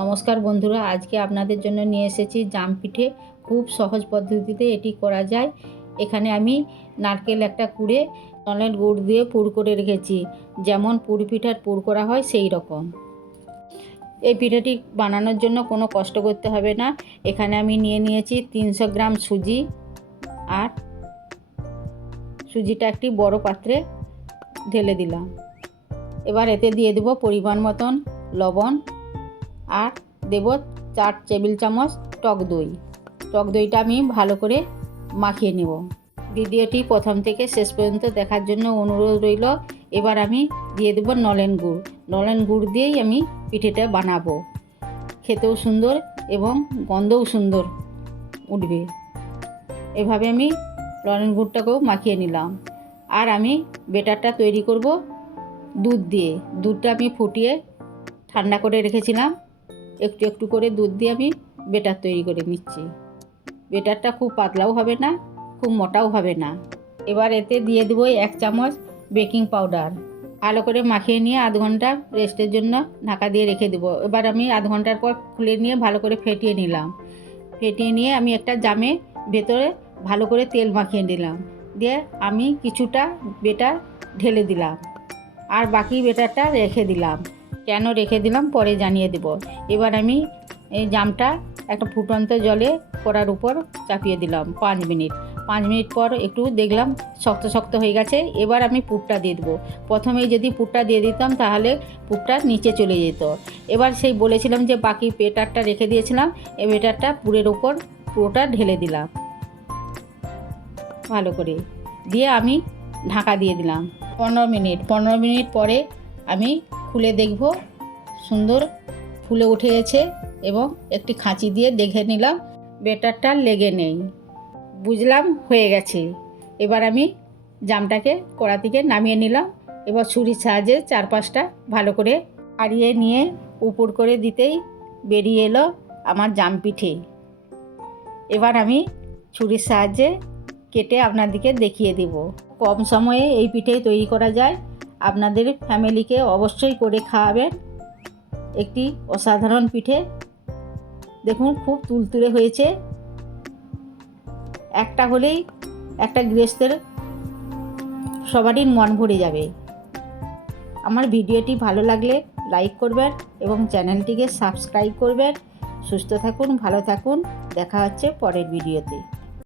নমস্কার বন্ধুরা, আজকে আপনাদের জন্য নিয়ে এসেছি জাম পিঠে। খুব সহজ পদ্ধতিতে এটি করা যায়। এখানে আমি নারকেল একটা কুড়ে নলের গুড় দিয়ে পুর করে রেখেছি। যেমন পুর পিঠার পুর করা হয় সেই রকম। এই পিঠাটি বানানোর জন্য কোনো কষ্ট করতে হবে না। এখানে আমি নিয়ে নিয়েছি তিনশো গ্রাম সুজি আর সুজিটা একটি বড় পাত্রে ঢেলে দিলাম। এবার এতে দিয়ে দেবো পরিমাণ মতন লবণ। আর দেব চার টেবিল চামচ টক দই। টক দইটা আমি ভালো করে মাখিয়ে নেব। ভিডিওটি প্রথম থেকে শেষ পর্যন্ত দেখার জন্য অনুরোধ রইল, এবার আমি দিয়ে দেবো নলেন গুড়। নলেন গুড় দিয়েই আমি পিঠেটা বানাবো। খেতেও সুন্দর এবং গন্ধও সুন্দর উঠবে। এভাবে আমি নলেন গুড়টাকেও মাখিয়ে নিলাম। আর আমি বেটারটা তৈরি করব দুধ দিয়ে। দুধটা আমি ফুটিয়ে ঠান্ডা করে রেখেছিলাম। একটু একটু করে দুধ দিয়ে আমি বেটার তৈরি করে নিচ্ছি। বেটারটা খুব পাতলাও হবে না, খুব মোটাও হবে না। এবার এতে দিয়ে দেবো এক চামচ বেকিং পাউডার। ভালো করে মাখিয়ে নিয়ে আধ ঘণ্টা রেস্টের জন্য ঢাকা দিয়ে রেখে দেবো। এবার আমি আধ ঘণ্টার পর খুলে নিয়ে ভালো করে ফেটিয়ে নিলাম। ফেটিয়ে নিয়ে আমি একটা জামে ভেতরে ভালো করে তেল মাখিয়ে নিলাম। দিয়ে আমি কিছুটা বেটার ঢেলে দিলাম। আর বাকি বেটারটা রেখে দিলাম। কেন রেখে দিলাম পরে জানিয়ে দেব। এবার আমি এই জামটা একটা ফুটন্ত জলে কড়ার উপর চাপিয়ে দিলাম পাঁচ মিনিট। পাঁচ মিনিট পর একটু দেখলাম শক্ত শক্ত হয়ে গেছে, এবার আমি পুরটা দিয়ে দেবো। প্রথমেই যদি পুরটা দিয়ে দিতাম তাহলে পুরটা নিচে চলে যেত। এবার সেই বলেছিলাম যে বাকি পেটারটা রেখে দিয়েছিলাম, এই বেটারটা পুরের ওপর পুরোটা ঢেলে দিলাম। ভালো করে দিয়ে আমি ঢাকা দিয়ে দিলাম। পনেরো মিনিট পনেরো মিনিট পরে আমি খুলে দেখব। সুন্দর ফুলে উঠে গেছে এবং একটি খাঁচি দিয়ে দেখে নিলাম বেটারটা লেগে নেই। বুঝলাম হয়ে গেছে। এবার আমি জামটাকে কড়া থেকে নামিয়ে নিলাম। এবার ছুরির সাহায্যে চার পাঁচটা ভালো করে হারিয়ে নিয়ে উপর করে দিতেই বেরিয়ে এলো আমার জাম পিঠে। এবার আমি ছুরির সাহায্যে কেটে আপনাদেরকে দেখিয়ে দেব। কম সময়ে এই পিঠে তৈরি করা যায়। আপনাদের ফ্যামিলিকে অবশ্যই করে খাওয়াবেন। একটি অসাধারণ পিঠে। দেখুন, খুব তুলতুলে হয়েছে। একটা হলেই একটা গৃহস্থের সবারই মন ভরে যাবে। আমার ভিডিওটি ভালো লাগলে লাইক করবেন এবং চ্যানেলটিকে সাবস্ক্রাইব করবেন। সুস্থ থাকুন, ভালো থাকুন। দেখা হচ্ছে পরের ভিডিওতে।